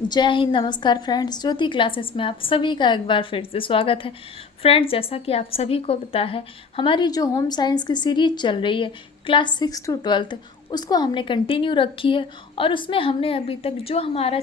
जय हिंद। नमस्कार फ्रेंड्स, ज्योति क्लासेस में आप सभी का एक बार फिर से स्वागत है। फ्रेंड्स, जैसा कि आप सभी को पता है, हमारी जो होम साइंस की सीरीज चल रही है क्लास 6 टू 12, उसको हमने कंटिन्यू रखी है। और उसमें हमने अभी तक जो हमारा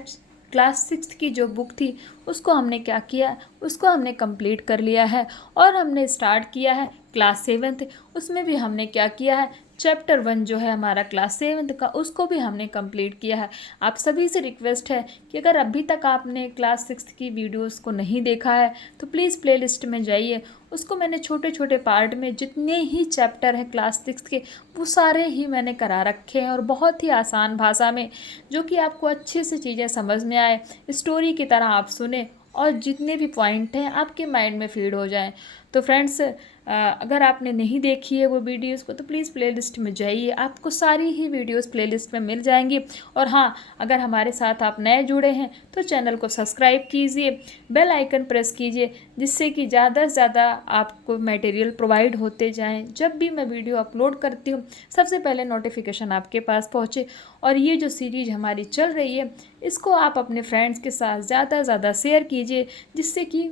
क्लास 6 की जो बुक थी उसको हमने क्या किया, उसको हमने कंप्लीट कर लिया है। और हमने स्टार्ट किया है क्लास 7, उसमें भी हमने क्या किया है, चैप्टर 1 जो है हमारा क्लास 7 का, उसको भी हमने कंप्लीट किया है। आप सभी से रिक्वेस्ट है कि अगर अभी तक आपने क्लास 6 की वीडियोस को नहीं देखा है तो प्लीज़ प्लेलिस्ट में जाइए। उसको मैंने छोटे छोटे पार्ट में जितने ही चैप्टर हैं क्लास 6 के, वो सारे ही मैंने करा रखे हैं, और बहुत ही आसान भाषा में, जो कि आपको अच्छे से चीज़ें समझ में आए, स्टोरी की तरह आप सुने, और जितने भी पॉइंट हैं आपके माइंड में फीड हो जाएं। तो फ्रेंड्स, अगर आपने नहीं देखी है वो वीडियोस को तो प्लीज़ प्लेलिस्ट में जाइए, आपको सारी ही वीडियोस प्लेलिस्ट में मिल जाएंगी। और हाँ, अगर हमारे साथ आप नए जुड़े हैं तो चैनल को सब्सक्राइब कीजिए, बेल आइकन प्रेस कीजिए, जिससे कि ज़्यादा से ज़्यादा आपको मटेरियल प्रोवाइड होते जाएं। जब भी मैं वीडियो अपलोड करती हूँ सबसे पहले नोटिफिकेशन आपके पास पहुँचे। और ये जो सीरीज हमारी चल रही है, इसको आप अपने फ्रेंड्स के साथ ज़्यादा से ज़्यादा शेयर कीजिए, जिससे कि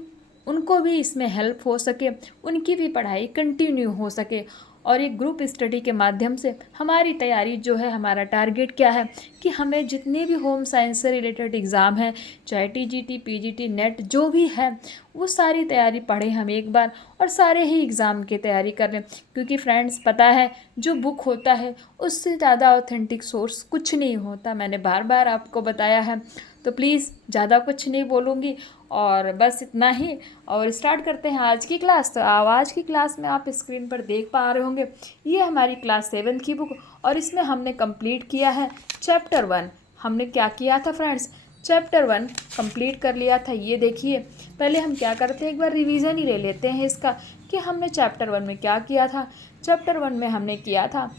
उनको भी इसमें हेल्प हो सके, उनकी भी पढ़ाई कंटिन्यू हो सके। और एक ग्रुप स्टडी के माध्यम से हमारी तैयारी जो है, हमारा टारगेट क्या है कि हमें जितने भी होम साइंस से रिलेटेड एग्ज़ाम हैं, चाहे टीजीटी, पीजीटी, नेट जो भी है, वो सारी तैयारी पढ़ें हम एक बार, और सारे ही एग्ज़ाम की तैयारी कर लें। क्योंकि फ्रेंड्स, पता है, जो बुक होता है उससे ज़्यादा ऑथेंटिक सोर्स कुछ नहीं होता, मैंने बार बार आपको बताया है। तो प्लीज़ ज़्यादा कुछ नहीं बोलूँगी, और बस इतना ही। और स्टार्ट करते हैं आज की क्लास। तो आज की क्लास में आप स्क्रीन पर देख पा रहे होंगे, ये हमारी क्लास 7 की बुक, और इसमें हमने कंप्लीट किया है चैप्टर 1। हमने क्या किया था फ्रेंड्स, चैप्टर 1 कंप्लीट कर लिया था। ये देखिए, पहले हम क्या करते हैं, एक बार रिवीजन ही ले लेते हैं इसका कि हमने चैप्टर 1 में क्या किया था। चैप्टर 1 में हमने किया था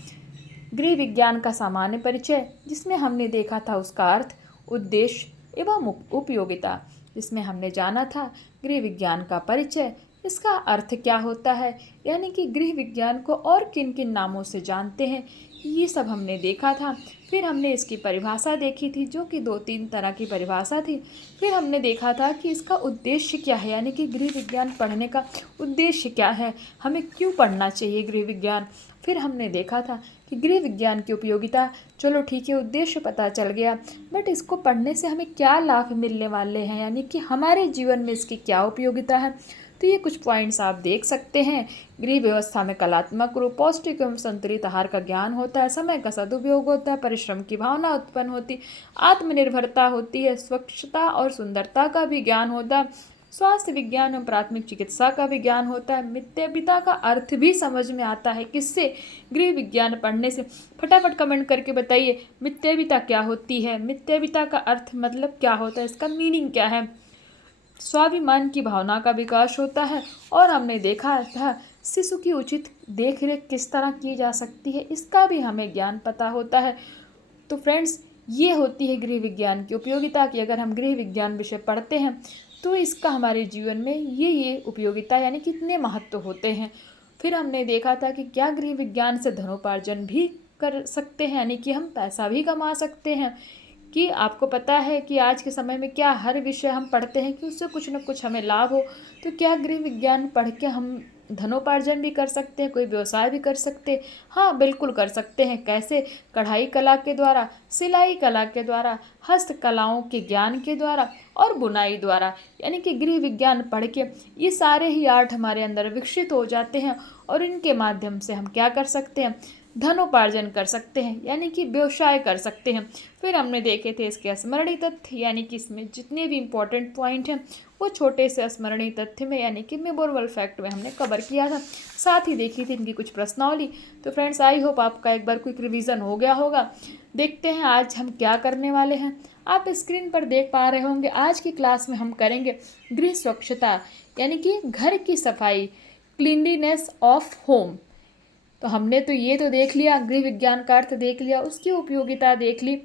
गृह विज्ञान का सामान्य परिचय, जिसमें हमने देखा था उसका अर्थ, उद्देश्य एवं उपयोगिता। जिसमें हमने जाना था गृह विज्ञान का परिचय, इसका अर्थ क्या होता है, यानी कि गृह विज्ञान को और किन किन नामों से जानते हैं, ये सब हमने देखा था। फिर हमने इसकी परिभाषा देखी थी, जो कि 2-3 तरह की परिभाषा थी। फिर हमने देखा था कि इसका उद्देश्य क्या है, यानी कि गृह विज्ञान पढ़ने का उद्देश्य क्या है, हमें क्यों पढ़ना चाहिए गृह विज्ञान। फिर हमने देखा था कि गृह विज्ञान की उपयोगिता, चलो ठीक है, उद्देश्य पता चल गया, बट इसको पढ़ने से हमें क्या लाभ मिलने वाले हैं, यानी कि हमारे जीवन में इसकी क्या उपयोगिता है। तो ये कुछ पॉइंट्स आप देख सकते हैं। गृह व्यवस्था में कलात्मक रूप, पौष्टिक एवं संतुलित आहार का ज्ञान होता है, समय का सदुपयोग होता है, परिश्रम की भावना उत्पन्न होती, आत्मनिर्भरता होती है, स्वच्छता और सुंदरता का भी ज्ञान होता है, स्वास्थ्य विज्ञान एवं प्राथमिक चिकित्सा का भी ज्ञान होता है, मिथ्या पिता का अर्थ भी समझ में आता है। किससे, गृह विज्ञान पढ़ने से। फटाफट कमेंट करके बताइए, मिथ्या पिता क्या होती है, मिथ्या पिता का अर्थ मतलब क्या होता है, इसका मीनिंग क्या है। स्वाभिमान की भावना का विकास होता है, और हमने देखा था शिशु की उचित देखरेख किस तरह की जा सकती है, इसका भी हमें ज्ञान पता होता है। तो फ्रेंड्स, ये होती है गृह विज्ञान की उपयोगिता, कि अगर हम गृह विज्ञान विषय पढ़ते हैं तो इसका हमारे जीवन में ये उपयोगिता, यानी कितने महत्व होते हैं। फिर हमने देखा था कि क्या गृह विज्ञान से धनोपार्जन भी कर सकते हैं, यानी कि हम पैसा भी कमा सकते हैं। कि आपको पता है कि आज के समय में क्या हर विषय हम पढ़ते हैं कि उससे कुछ ना कुछ हमें लाभ हो। तो क्या गृह विज्ञान पढ़ के हम धनोपार्जन भी कर सकते हैं, कोई व्यवसाय भी कर सकते हैं? हाँ, बिल्कुल कर सकते हैं। कैसे? कढ़ाई कला के द्वारा, सिलाई कला के द्वारा, हस्तकलाओं के ज्ञान के द्वारा, और बुनाई द्वारा। यानी कि गृह विज्ञान पढ़ के ये सारे ही आर्ट हमारे अंदर विकसित हो जाते हैं, और इनके माध्यम से हम क्या कर सकते हैं, धनोपार्जन कर सकते हैं, यानी कि व्यवसाय कर सकते हैं। फिर हमने देखे थे इसके स्मरणीय तथ्य, यानी कि इसमें जितने भी इम्पोर्टेंट पॉइंट हैं वो छोटे से स्मरणीय तथ्य में, यानी कि मेमोरेबल फैक्ट में हमने कवर किया था। साथ ही देखी थी इनकी कुछ प्रश्नावली। तो फ्रेंड्स, आई होप आपका एक बार क्विक रिवीजन हो गया होगा। देखते हैं आज हम क्या करने वाले हैं। आप स्क्रीन पर देख पा रहे होंगे, आज की क्लास में हम करेंगे गृह स्वच्छता, यानी कि घर की सफाई, क्लीनलीनेस ऑफ होम। तो हमने तो ये तो देख लिया, गृह विज्ञान का अर्थ देख लिया, उसकी उपयोगिता देख ली।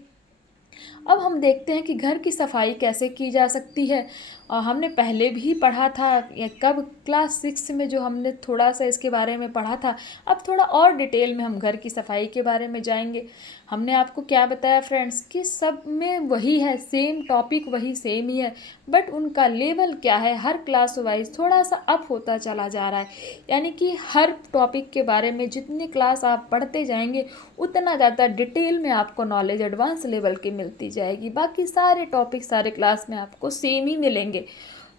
अब हम देखते हैं कि घर की सफाई कैसे की जा सकती है। और हमने पहले भी पढ़ा था, या कब, क्लास 6 में जो हमने थोड़ा सा इसके बारे में पढ़ा था। अब थोड़ा और डिटेल में हम घर की सफाई के बारे में जाएंगे। हमने आपको क्या बताया फ्रेंड्स कि सब में वही है, सेम टॉपिक वही सेम ही है, बट उनका लेवल क्या है, हर क्लास वाइज थोड़ा सा अप होता चला जा रहा है। यानी कि हर टॉपिक के बारे में जितनी क्लास आप पढ़ते जाएंगे उतना ज़्यादा डिटेल में आपको नॉलेज एडवांस लेवल की मिलती जाएगी। बाकी सारे टॉपिक सारे क्लास में आपको सेम ही मिलेंगे।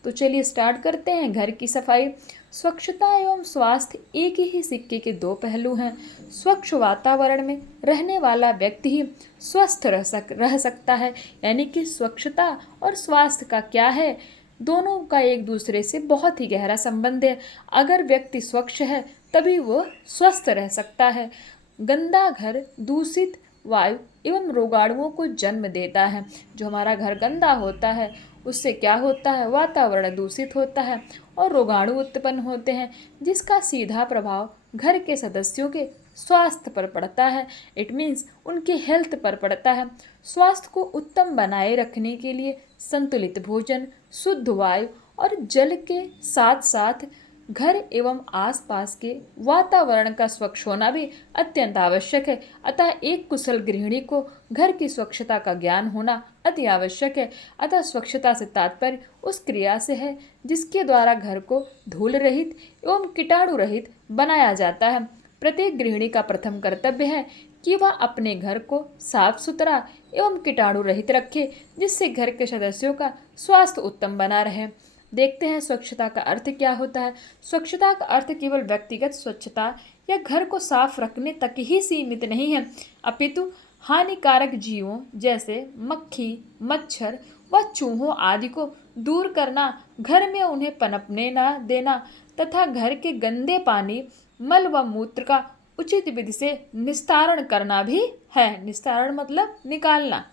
तो चलिए स्टार्ट करते हैं। घर की सफाई। स्वच्छता एवं स्वास्थ्य एक ही सिक्के के दो पहलू हैं। स्वच्छ वातावरण में रहने वाला व्यक्ति ही स्वस्थ रह सकता है। यानी कि स्वच्छता और स्वास्थ्य का क्या है, दोनों का एक दूसरे से बहुत ही गहरा संबंध है। अगर व्यक्ति स्वच्छ है तभी वो स्वस्थ रह सकता है। गंदा घर दूषित वायु एवं रोगाणुओं को जन्म देता है। जो हमारा घर गंदा होता है उससे क्या होता है, वातावरण दूषित होता है और रोगाणु उत्पन्न होते हैं, जिसका सीधा प्रभाव घर के सदस्यों के स्वास्थ्य पर पड़ता है। इट मीन्स उनके हेल्थ पर पड़ता है। स्वास्थ्य को उत्तम बनाए रखने के लिए संतुलित भोजन, शुद्ध वायु और जल के साथ साथ घर एवं आसपास के वातावरण का स्वच्छ होना भी अत्यंत आवश्यक है। अतः एक कुशल गृहिणी को घर की स्वच्छता का ज्ञान होना अति आवश्यक है। अतः स्वच्छता से तात्पर्य उस क्रिया से है जिसके द्वारा घर को धूल रहित एवं कीटाणु रहित बनाया जाता है। प्रत्येक गृहिणी का प्रथम कर्तव्य है कि वह अपने घर को साफ सुथरा एवं कीटाणु रहित रखे, जिससे घर के सदस्यों का स्वास्थ्य उत्तम बना रहे। देखते हैं स्वच्छता का अर्थ क्या होता है। स्वच्छता का अर्थ केवल व्यक्तिगत स्वच्छता या घर को साफ रखने तक ही सीमित नहीं है, अपितु हानिकारक जीवों जैसे मक्खी, मच्छर व चूहों आदि को दूर करना, घर में उन्हें पनपने न देना तथा घर के गंदे पानी, मल व मूत्र का उचित विधि से निस्तारण करना भी है। निस्तारण मतलब निकालना।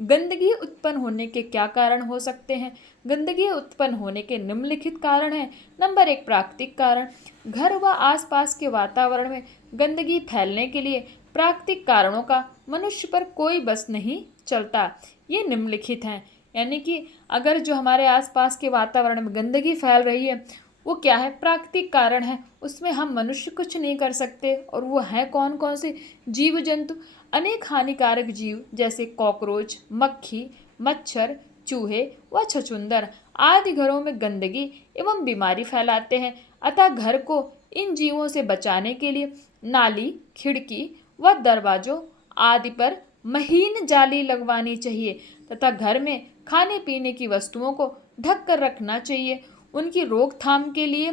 गंदगी उत्पन्न होने के क्या कारण हो सकते हैं? गंदगी उत्पन्न होने के निम्नलिखित कारण हैं। नंबर 1, प्राकृतिक कारण। घर व आसपास के वातावरण में गंदगी फैलने के लिए प्राकृतिक कारणों का मनुष्य पर कोई बस नहीं चलता। ये निम्नलिखित हैं। यानी कि अगर जो हमारे आसपास के वातावरण में गंदगी फैल रही है वो क्या है, प्राकृतिक कारण है, उसमें हम मनुष्य कुछ नहीं कर सकते। और वो है कौन कौन से? जीव जंतु। अनेक हानिकारक जीव जैसे कॉकरोच, मक्खी, मच्छर, चूहे व छछूंदर आदि घरों में गंदगी एवं बीमारी फैलाते हैं। अतः घर को इन जीवों से बचाने के लिए नाली, खिड़की व दरवाजों आदि पर महीन जाली लगवानी चाहिए तथा घर में खाने पीने की वस्तुओं को ढक कर रखना चाहिए। उनकी रोकथाम के लिए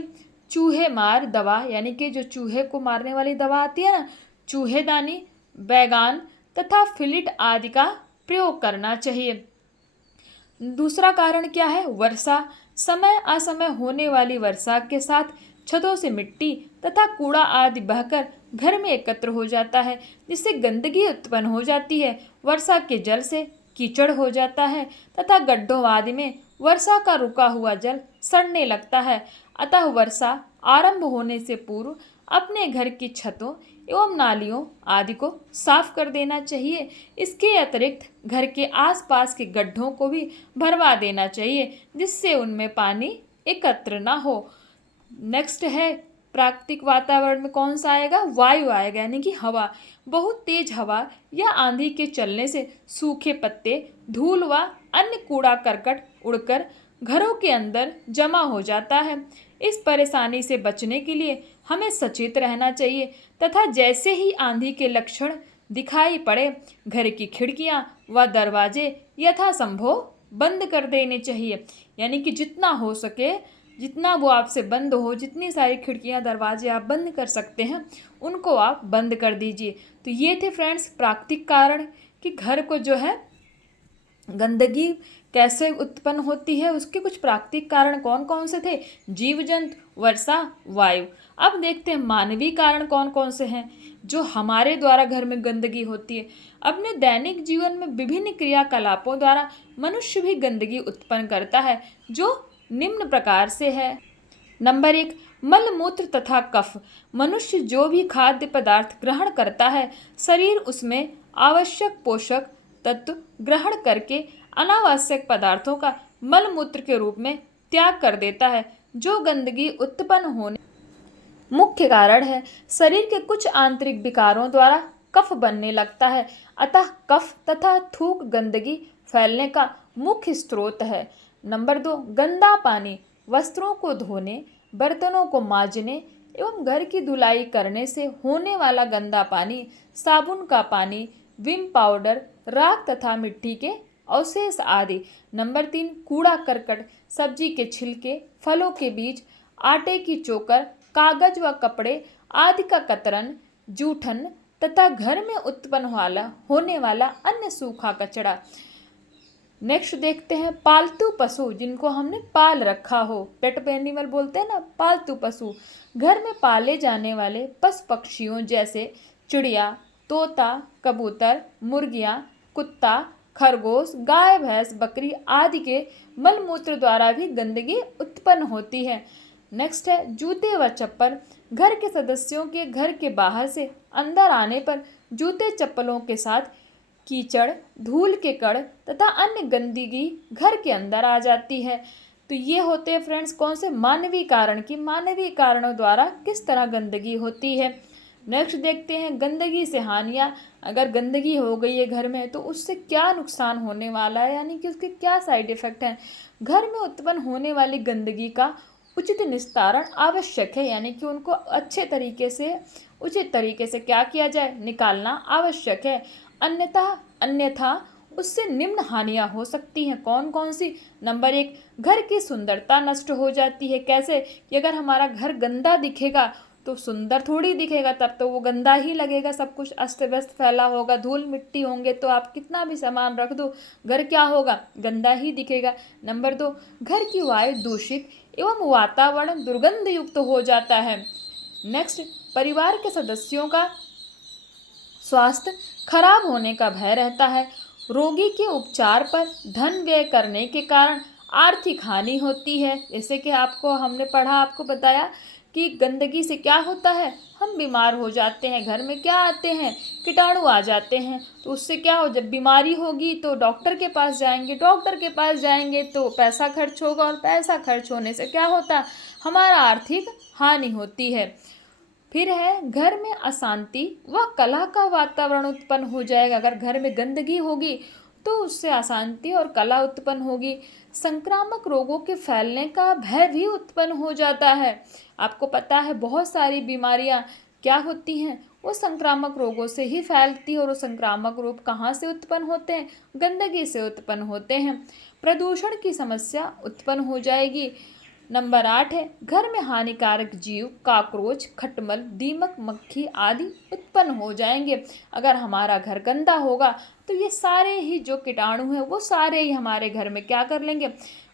चूहे मार दवा, यानी कि जो चूहे को मारने वाली दवा आती है ना, चूहेदानी, बैगान तथा फिलिट आदि का प्रयोग करना चाहिए। दूसरा कारण क्या है? वर्षा। समय असमय होने वाली वर्षा के साथ छतों से मिट्टी तथा कूड़ा आदि बहकर घर में एकत्र हो जाता है, जिससे गंदगी उत्पन्न हो जाती है। वर्षा के जल से कीचड़ हो जाता है तथा गड्ढों आदि में वर्षा का रुका हुआ जल सड़ने लगता है। अतः वर्षा आरंभ होने से पूर्व अपने घर की छतों एवं नालियों आदि को साफ कर देना चाहिए। इसके अतिरिक्त घर के आसपास के गड्ढों को भी भरवा देना चाहिए, जिससे उनमें पानी एकत्र ना हो। नेक्स्ट है प्राकृतिक वातावरण में कौन सा आएगा? वायु आएगा, यानी कि हवा। बहुत तेज हवा या आंधी के चलने से सूखे पत्ते, धूल व अन्य कूड़ा करकट उड़कर घरों के अंदर जमा हो जाता है। इस परेशानी से बचने के लिए हमें सचेत रहना चाहिए तथा जैसे ही आंधी के लक्षण दिखाई पड़े घर की खिड़कियां व दरवाजे यथासंभव बंद कर देने चाहिए। यानी कि जितना हो सके, जितना वो आपसे बंद हो, जितनी सारी खिड़कियां दरवाजे आप बंद कर सकते हैं उनको आप बंद कर दीजिए। तो ये थे फ्रेंड्स प्राकृतिक कारण कि घर को जो है गंदगी कैसे उत्पन्न होती है, उसके कुछ प्राकृतिक कारण कौन कौन से थे? जीव जंतु, वर्षा, वायु। अब देखते हैं मानवीय कारण कौन कौन से हैं जो हमारे द्वारा घर में गंदगी होती है। अपने दैनिक जीवन में विभिन्न क्रियाकलापों द्वारा मनुष्य भी गंदगी उत्पन्न करता है, जो निम्न प्रकार से है। नंबर 1, मलमूत्र तथा कफ। मनुष्य जो भी खाद्य पदार्थ ग्रहण करता है, शरीर उसमें आवश्यक पोषक तत्व ग्रहण करके अनावश्यक पदार्थों का मलमूत्र के रूप में त्याग कर देता है, जो गंदगी उत्पन्न होने मुख्य कारण है। शरीर के कुछ आंतरिक विकारों द्वारा कफ बनने लगता है, अतः कफ तथा थूक गंदगी फैलने का मुख्य स्रोत है। नंबर 2, गंदा पानी। वस्त्रों को धोने, बर्तनों को मांजने एवं घर की धुलाई करने से होने वाला गंदा पानी, साबुन का पानी, विम पाउडर, राख तथा मिट्टी के अवशेष आदि। नंबर 3, कूड़ा करकट। सब्जी के छिलके, फलों के बीज, आटे की चोकर, कागज व कपड़े आदि का कतरन, जूठन तथा घर में उत्पन्न होने वाला अन्य सूखा कचरा। नेक्स्ट देखते हैं पालतू पशु, जिनको हमने पाल रखा हो, पेट एनिमल बोलते हैं ना, पालतू पशु। घर में पाले जाने वाले पशु पक्षियों जैसे चिड़िया, तोता, कबूतर, मुर्गियाँ, कुत्ता, खरगोश, गाय, भैंस, बकरी आदि के मलमूत्र द्वारा भी गंदगी उत्पन्न होती है। नेक्स्ट है जूते व चप्पल। घर के सदस्यों के घर के बाहर से अंदर आने पर जूते चप्पलों के साथ कीचड़, धूल के कण तथा अन्य गंदगी घर के अंदर आ जाती है। तो ये होते हैं फ्रेंड्स कौन से मानवीय कारण की मानवीय कारणों द्वारा किस तरह गंदगी होती है। नेक्स्ट देखते हैं गंदगी से हानियाँ। अगर गंदगी हो गई है घर में तो उससे क्या नुकसान होने वाला है, यानी कि उसके क्या साइड इफ़ेक्ट हैं। घर में उत्पन्न होने वाली गंदगी का उचित निस्तारण आवश्यक है, यानी कि उनको अच्छे तरीके से उचित तरीके से क्या किया जाए, निकालना आवश्यक है। अन्यथा उससे निम्न हानियाँ हो सकती हैं। कौन कौन सी। नंबर 1, घर की सुंदरता नष्ट हो जाती है। कैसे कि अगर हमारा घर गंदा दिखेगा तो सुंदर थोड़ी दिखेगा, तब तो वो गंदा ही लगेगा, सब कुछ अस्त व्यस्त फैला होगा, धूल मिट्टी होंगे, तो आप कितना भी सामान रख दो घर क्या होगा, गंदा ही दिखेगा। नंबर 2, घर की वायु दूषित एवं वातावरण दुर्गंध युक्त हो जाता है। नेक्स्ट, परिवार के सदस्यों का स्वास्थ्य खराब होने का भय रहता है। रोगी के उपचार पर धन व्यय करने के कारण आर्थिक हानि होती है। जैसे कि हमने पढ़ा, आपको बताया कि गंदगी से क्या होता है, हम बीमार हो जाते हैं, घर में क्या आते हैं, कीटाणु आ जाते हैं। तो उससे क्या हो, जब बीमारी होगी तो डॉक्टर के पास जाएंगे, डॉक्टर के पास जाएंगे तो पैसा खर्च होगा, और पैसा खर्च होने से क्या होता, हमारा आर्थिक हानि होती है। फिर है घर में अशांति व कलह का वातावरण उत्पन्न हो जाएगा। अगर घर में गंदगी होगी तो उससे अशांति और कलह उत्पन्न होगी। संक्रामक रोगों के फैलने का भय भी उत्पन्न हो जाता है। आपको पता है बहुत सारी बीमारियां क्या होती हैं, वो संक्रामक रोगों से ही फैलती है। और वो संक्रामक रोग कहाँ से उत्पन्न होते हैं, गंदगी से उत्पन्न होते हैं। प्रदूषण की समस्या उत्पन्न हो जाएगी। नंबर 8 है घर में हानिकारक जीव, काकरोच, खटमल, दीमक, मक्खी आदि उत्पन्न हो जाएंगे। अगर हमारा घर गंदा होगा तो ये सारे ही जो कीटाणु हैं वो सारे ही हमारे घर में क्या कर लेंगे,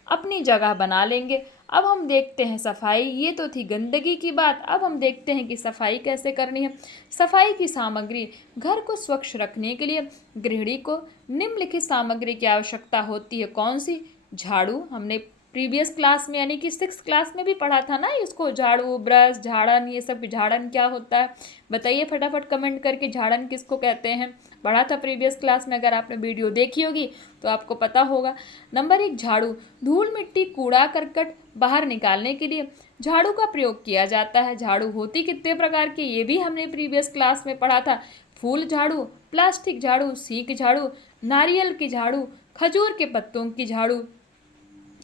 अपनी जगह बना लेंगे। अब हम देखते हैं सफाई। ये तो थी गंदगी की बात, अब हम देखते हैं कि सफाई कैसे करनी है। सफाई की सामग्री। घर को स्वच्छ रखने के लिए गृहिणी को निम्नलिखित सामग्री की आवश्यकता होती है। कौन सी। झाड़ू, हमने प्रीवियस क्लास में यानी कि 6th क्लास में भी पढ़ा था ना इसको, झाड़ू, ब्रश, झाड़न, ये सब। झाड़न क्या होता है बताइए फटाफट कमेंट करके, झाड़न किसको कहते हैं, पढ़ा था प्रीवियस क्लास में। अगर आपने वीडियो देखी होगी तो आपको पता होगा। नंबर 1, झाड़ू। धूल मिट्टी कूड़ा करकट बाहर निकालने के लिए झाड़ू का प्रयोग किया जाता है। झाड़ू होती कितने प्रकार की, ये भी हमने प्रीवियस क्लास में पढ़ा था। फूल झाड़ू, प्लास्टिक झाड़ू, सीक झाड़ू, नारियल की झाड़ू, खजूर के पत्तों की झाड़ू,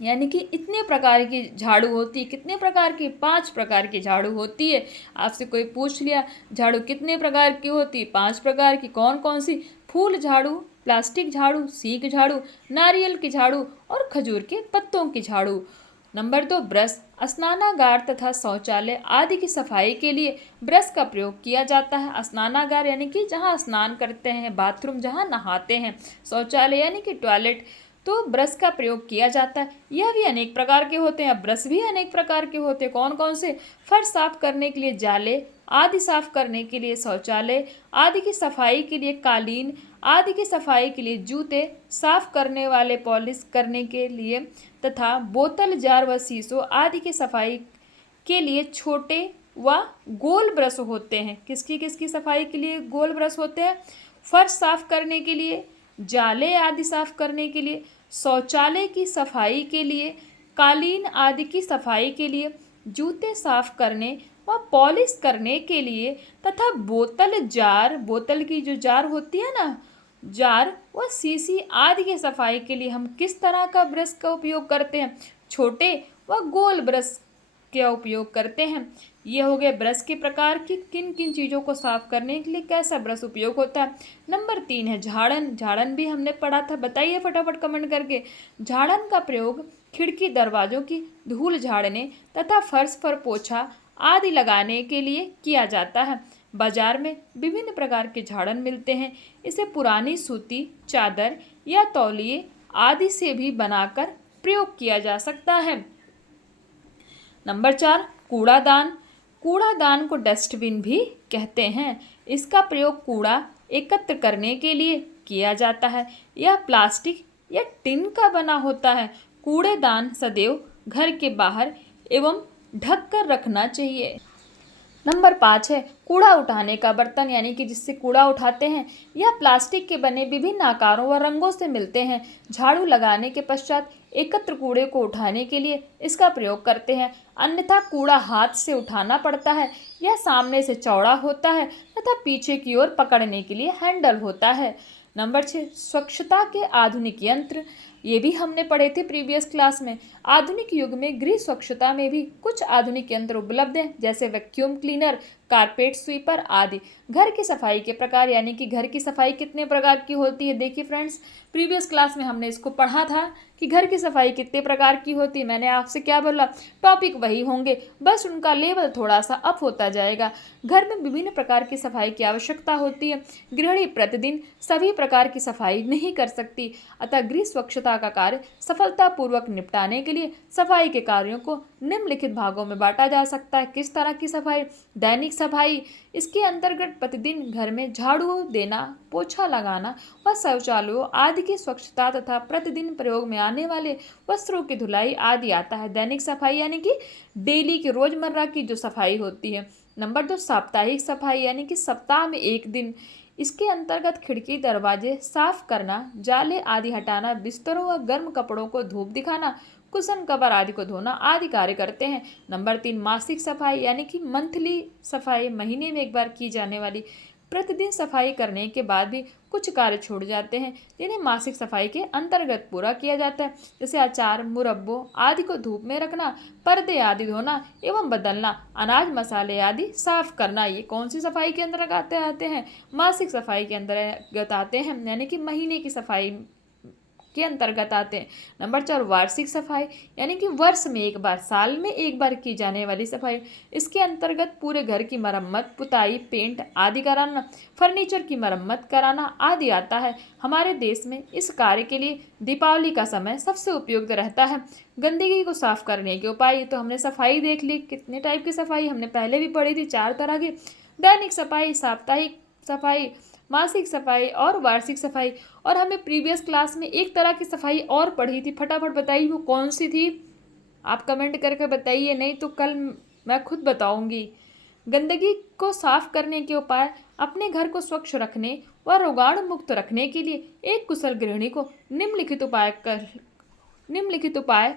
यानी कि इतने प्रकार की झाड़ू होती है। कितने प्रकार की, 5 प्रकार की झाड़ू होती है। आपसे कोई पूछ लिया झाड़ू कितने प्रकार की होती है, 5 प्रकार की। कौन कौन सी। फूल झाड़ू, प्लास्टिक झाड़ू, सीक झाड़ू, नारियल की झाड़ू और खजूर के पत्तों की झाड़ू। Number 2, brush. स्नानागार तथा शौचालय आदि की सफाई के लिए ब्रश का प्रयोग किया जाता है। स्नानागार यानी कि जहाँ स्नान करते हैं, बाथरूम जहाँ नहाते हैं, शौचालय यानी कि टॉयलेट, तो ब्रश का प्रयोग किया जाता है। यह भी अनेक प्रकार के होते हैं, ब्रश भी अनेक प्रकार के होते हैं। कौन कौन से। फर्श साफ करने के लिए जाले आदि, साफ करने के लिए शौचालय आदि की सफाई के लिए कालीन आदि की सफाई के लिए जूते, साफ करने वाले पॉलिश करने के लिए, तथा बोतल, जार व शीशों आदि की सफाई के लिए छोटे व गोल ब्रश होते हैं। किसकी किसकी सफाई के लिए गोल ब्रश होते हैं। फर्श साफ करने के लिए, जाले आदि साफ करने के लिए, शौचालय की सफाई के लिए, कालीन आदि की सफाई के लिए, जूते साफ करने व पॉलिश करने के लिए तथा बोतल जार, बोतल की जो जार होती है ना, जार व सीसी आदि की सफाई के लिए हम किस तरह का ब्रश का उपयोग करते हैं? छोटे व गोल ब्रश का उपयोग करते हैं। ये हो गए ब्रश के प्रकार कि किन किन चीज़ों को साफ करने के लिए कैसा ब्रश उपयोग होता है। नंबर 3 है झाड़न। झाड़न भी हमने पढ़ा था, बताइए फटाफट कमेंट करके। झाड़न का प्रयोग खिड़की दरवाजों की धूल झाड़ने तथा फर्श पर पोछा आदि लगाने के लिए किया जाता है। बाजार में विभिन्न प्रकार के झाड़न मिलते हैं। इसे पुरानी सूती चादर या तौलिए आदि से भी बनाकर प्रयोग किया जा सकता है। नंबर 4 कूड़ादान। कूड़ादान को डस्टबिन भी कहते हैं। इसका प्रयोग कूड़ा एकत्र करने के लिए किया जाता है। यह प्लास्टिक या टिन का बना होता है। कूड़ेदान सदैव घर के बाहर एवं ढक कर रखना चाहिए। नंबर 5 है कूड़ा उठाने का बर्तन, यानी कि जिससे कूड़ा उठाते हैं। यह प्लास्टिक के बने विभिन्न आकारों व रंगों से मिलते हैं। झाड़ू लगाने के पश्चात एकत्र कूड़े को उठाने के लिए इसका प्रयोग करते हैं, अन्यथा कूड़ा हाथ से उठाना पड़ता है। यह सामने से चौड़ा होता है तथा पीछे की ओर पकड़ने के लिए हैंडल होता है। नंबर 6 स्वच्छता के आधुनिक यंत्र। ये भी हमने पढ़े थे प्रीवियस क्लास में। आधुनिक युग में गृह स्वच्छता में भी कुछ आधुनिक यंत्र उपलब्ध हैं, जैसे वैक्यूम क्लीनर, कारपेट स्वीपर आदि। घर की सफाई के प्रकार, यानी कि घर की सफाई कितने प्रकार की होती है। देखिए फ्रेंड्स, प्रीवियस क्लास में हमने इसको पढ़ा था कि घर की सफाई कितने प्रकार की होती है। मैंने आपसे क्या बोला, टॉपिक वही होंगे, बस उनका लेवल थोड़ा सा अप होता जाएगा। घर में विभिन्न प्रकार की सफाई की आवश्यकता होती है। गृहिणी प्रतिदिन सभी प्रकार की सफाई नहीं कर सकती, अतः गृह स्वच्छता का कार्य सफलतापूर्वक निपटाने के लिए सफाई के कार्यों को निम्नलिखित भागों में बांटा जा सकता है। किस तरह की सफाई? दैनिक सफाई। इसके अंतर्गत प्रतिदिन घर में झाड़ू देना, पोछा लगाना व शौचालयों आदि की स्वच्छता तथा प्रतिदिन प्रयोग में आने वाले वस्त्रों की धुलाई आदि आता है। दैनिक सफाई यानी कि डेली की रोजमर्रा की जो सफाई होती है। नंबर 2 साप्ताहिक सफाई, यानी कि सप्ताह में एक दिन। इसके अंतर्गत खिड़की दरवाजे साफ करना, जाले आदि हटाना, बिस्तरों व गर्म कपड़ों को धूप दिखाना, कुशन कवर आदि को धोना आदि कार्य करते हैं। नंबर 3 मासिक सफाई, यानी कि मंथली सफाई, महीने में एक बार की जाने वाली। प्रतिदिन सफाई करने के बाद भी कुछ कार्य छूट जाते हैं, जिन्हें मासिक सफाई के अंतर्गत पूरा किया जाता है, जैसे अचार, मुरब्बों आदि को धूप में रखना, पर्दे आदि धोना एवं बदलना, अनाज मसाले आदि साफ करना। ये कौन सी सफाई के अंतर्गत आते हैं? मासिक सफाई के अंतर्गत आते हैं, यानी कि महीने की सफाई के अंतर्गत आते हैं। नंबर 4 वार्षिक सफाई, यानी कि वर्ष में एक बार, साल में एक बार की जाने वाली सफाई। इसके अंतर्गत पूरे घर की मरम्मत, पुताई, पेंट आदि कराना, फर्नीचर की मरम्मत कराना आदि आता है। हमारे देश में इस कार्य के लिए दीपावली का समय सबसे उपयुक्त रहता है। गंदगी को साफ करने के उपाय, तो हमने सफाई देख ली, कितने टाइप की सफाई हमने पहले भी पढ़ी थी, 4 तरह की। दैनिक सफाई, साप्ताहिक सफाई, मासिक सफाई और वार्षिक सफाई। और हमें प्रीवियस क्लास में एक तरह की सफाई और पढ़ी थी, फटाफट बताइए वो कौन सी थी? आप कमेंट करके बताइए, नहीं तो कल मैं खुद बताऊंगी। गंदगी को साफ करने के उपाय। अपने घर को स्वच्छ रखने व रोगाणु मुक्त रखने के लिए एक कुशल गृहिणी को निम्नलिखित उपाय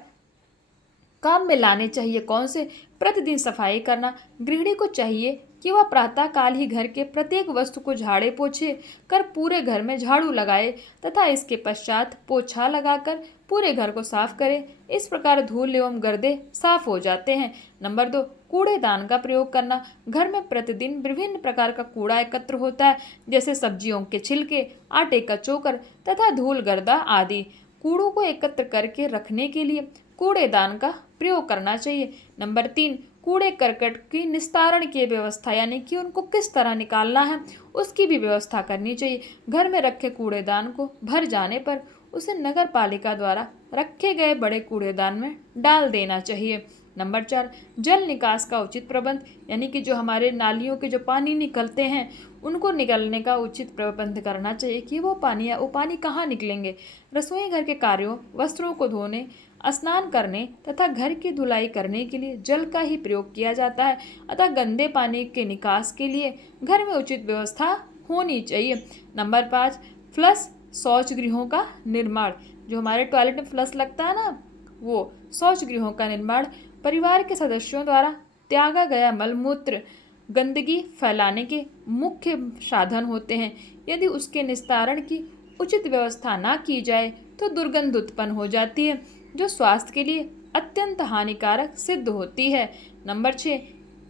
काम में लाने चाहिए। कौन से? प्रतिदिन सफाई करना। गृहिणी को चाहिए कि वह प्रातःकाल ही घर के प्रत्येक वस्तु को झाड़े पोछे कर पूरे घर में झाड़ू लगाए तथा इसके पश्चात पोछा लगाकर पूरे घर को साफ करे। इस प्रकार धूल एवं गर्दे साफ हो जाते हैं। नंबर 2 कूड़ेदान का प्रयोग करना। घर में प्रतिदिन विभिन्न प्रकार का कूड़ा एकत्र होता है, जैसे सब्जियों के छिलके, आटे का चोकर तथा धूल गर्दा आदि। कूड़ों को एकत्र करके रखने के लिए कूड़ेदान का प्रयोग करना चाहिए। नंबर 3 कूड़े करकट की निस्तारण की व्यवस्था, यानी कि उनको किस तरह निकालना है उसकी भी व्यवस्था करनी चाहिए। घर में रखे कूड़ेदान को भर जाने पर उसे नगर पालिका द्वारा रखे गए बड़े कूड़ेदान में डाल देना चाहिए। नंबर 4 जल निकास का उचित प्रबंध, यानी कि जो हमारे नालियों के जो पानी निकलते हैं उनको निकलने का उचित प्रबंध करना चाहिए कि वो पानी कहाँ निकलेंगे। रसोई घर के कार्यों, वस्त्रों को धोने, स्नान करने तथा घर की धुलाई करने के लिए जल का ही प्रयोग किया जाता है, अतः गंदे पानी के निकास के लिए घर में उचित व्यवस्था होनी चाहिए। नंबर 5 फ्लश शौच गृहों का निर्माण। जो हमारे टॉयलेट में फ्लश लगता है ना, वो शौच गृहों का निर्माण परिवार के सदस्यों द्वारा त्यागा गया मलमूत्र गंदगी फैलाने के मुख्य साधन होते हैं। यदि उसके निस्तारण की उचित व्यवस्था ना की जाए तो दुर्गंध उत्पन्न हो जाती है, जो स्वास्थ्य के लिए अत्यंत हानिकारक सिद्ध होती है। नंबर 6,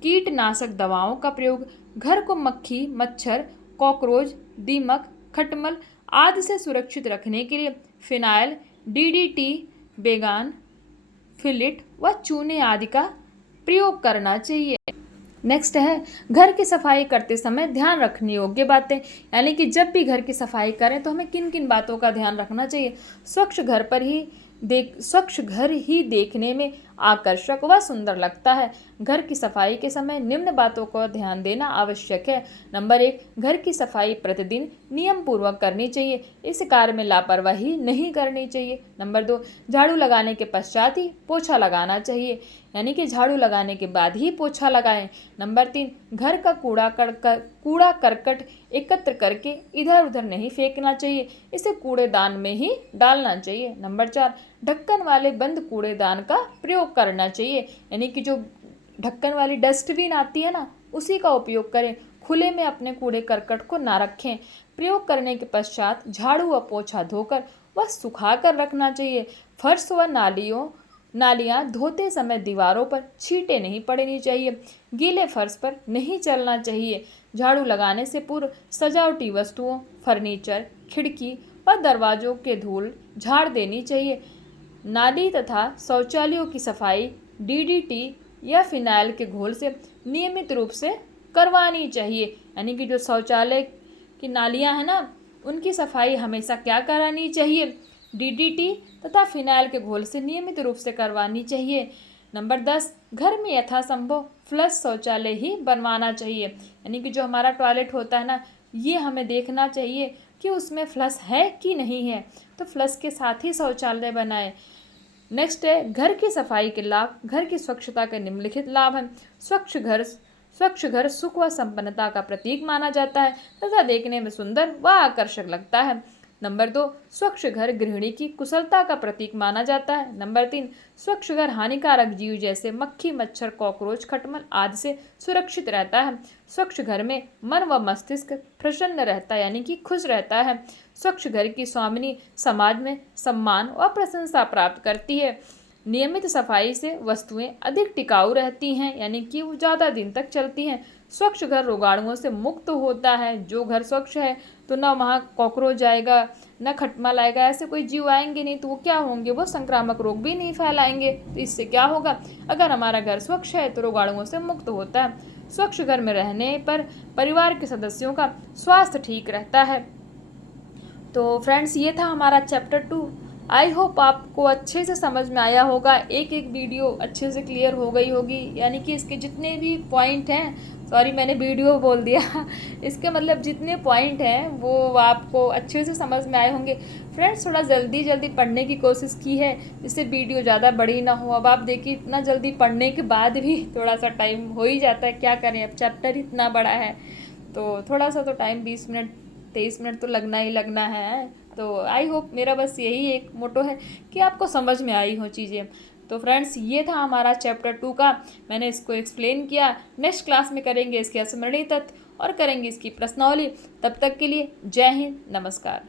कीटनाशक दवाओं का प्रयोग। घर को मक्खी, मच्छर, कॉकरोच, दीमक, खटमल आदि से सुरक्षित रखने के लिए फिनाइल, डीडीटी, बेगान, फिलिट व चूने आदि का प्रयोग करना चाहिए। नेक्स्ट है घर की सफाई करते समय ध्यान रखने योग्य बातें, यानी कि जब भी घर की सफाई करें तो हमें किन किन बातों का ध्यान रखना चाहिए। स्वच्छ घर ही देखने में आकर्षक व सुंदर लगता है। घर की सफाई के समय निम्न बातों को ध्यान देना आवश्यक है। नंबर 1, घर की सफाई प्रतिदिन नियम पूर्वक करनी चाहिए। इस कार्य में लापरवाही नहीं करनी चाहिए। नंबर 2, झाड़ू लगाने के पश्चात ही पोछा लगाना चाहिए, यानी कि झाड़ू लगाने के बाद ही पोछा लगाएं। नंबर 3, घर का कूड़ा करकट एकत्र करके इधर उधर नहीं फेंकना चाहिए, इसे कूड़ेदान में ही डालना चाहिए। नंबर 4, ढक्कन वाले बंद कूड़ेदान का प्रयोग करना चाहिए, यानी कि जो ढक्कन वाली डस्टबिन आती है ना, उसी का उपयोग करें। खुले में अपने कूड़े करकट को ना रखें। प्रयोग करने के पश्चात झाड़ू व पोछा धोकर व सुखा कर रखना चाहिए। फर्श व नालियाँ धोते समय दीवारों पर छींटे नहीं पड़नी चाहिए। गीले फर्श पर नहीं चलना चाहिए। झाड़ू लगाने से पूर्व सजावटी वस्तुओं, फर्नीचर, खिड़की व दरवाजों के धूल झाड़ देनी चाहिए। नाली तथा शौचालयों की सफाई डीडीटी या फिनाइल के घोल से नियमित रूप से करवानी चाहिए, यानी कि जो शौचालय की नालियाँ हैं ना, उनकी सफाई हमेशा क्या करानी चाहिए, डीडीटी तथा फिनाइल के घोल से नियमित रूप से करवानी चाहिए। नंबर 10, घर में यथासंभव फ्लश शौचालय ही बनवाना चाहिए, यानी कि जो हमारा टॉयलेट होता है ना, ये हमें देखना चाहिए कि उसमें फ्लश है कि नहीं है, तो फ्लश के साथ ही शौचालय बनाए। नेक्स्ट है घर की सफाई के लाभ। घर की स्वच्छता के निम्नलिखित लाभ हैं। स्वच्छ घर सुख व संपन्नता का प्रतीक माना जाता है तथा देखने में सुंदर व आकर्षक लगता है। नंबर 2, स्वच्छ घर गृहिणी की कुशलता का प्रतीक माना जाता है। नंबर 3, स्वच्छ घर हानिकारक जीव जैसे मक्खी, मच्छर, कॉकरोच, खटमल आदि से सुरक्षित रहता है। स्वच्छ घर में मन व मस्तिष्क प्रसन्न रहता है, यानी कि खुश रहता है। स्वच्छ घर की स्वामिनी समाज में सम्मान व प्रशंसा प्राप्त करती है। नियमित सफाई से वस्तुएं अधिक टिकाऊ रहती हैं, यानी कि वो ज़्यादा दिन तक चलती हैं। स्वच्छ घर रोगाणुओं से मुक्त होता है। जो घर स्वच्छ है तो ना वहाँ कॉकरोच आएगा, ना खटमल आएगा, ऐसे कोई जीव आएंगे नहीं, तो वो क्या होंगे, वो संक्रामक रोग भी नहीं फैलाएंगे। तो इससे क्या होगा, अगर हमारा घर स्वच्छ है तो रोगाणुओं से मुक्त होता है। स्वच्छ घर में रहने पर परिवार के सदस्यों का स्वास्थ्य ठीक रहता है। तो फ्रेंड्स, ये था हमारा चैप्टर 2। आई होप आपको अच्छे से समझ में आया होगा, एक एक वीडियो अच्छे से क्लियर हो गई होगी, यानी कि इसके जितने भी पॉइंट हैं, सॉरी मैंने वीडियो बोल दिया इसके मतलब जितने पॉइंट हैं वो आपको अच्छे से समझ में आए होंगे। फ्रेंड्स, थोड़ा जल्दी जल्दी पढ़ने की कोशिश की है जिससे वीडियो ज़्यादा बड़ी ना हो। अब आप देखिए, इतना जल्दी पढ़ने के बाद भी थोड़ा सा टाइम हो ही जाता है, क्या करें, अब चैप्टर इतना बड़ा है तो थोड़ा सा तो टाइम 20 मिनट 23 मिनट तो लगना ही लगना है। तो आई होप, मेरा बस यही एक मोटो है कि आपको समझ में आई हो चीज़ें। तो फ्रेंड्स, ये था हमारा चैप्टर 2 का, मैंने इसको एक्सप्लेन किया। नेक्स्ट क्लास में करेंगे इसके स्मरणीय तत्व और करेंगे इसकी प्रश्नावली। तब तक के लिए जय हिंद, नमस्कार।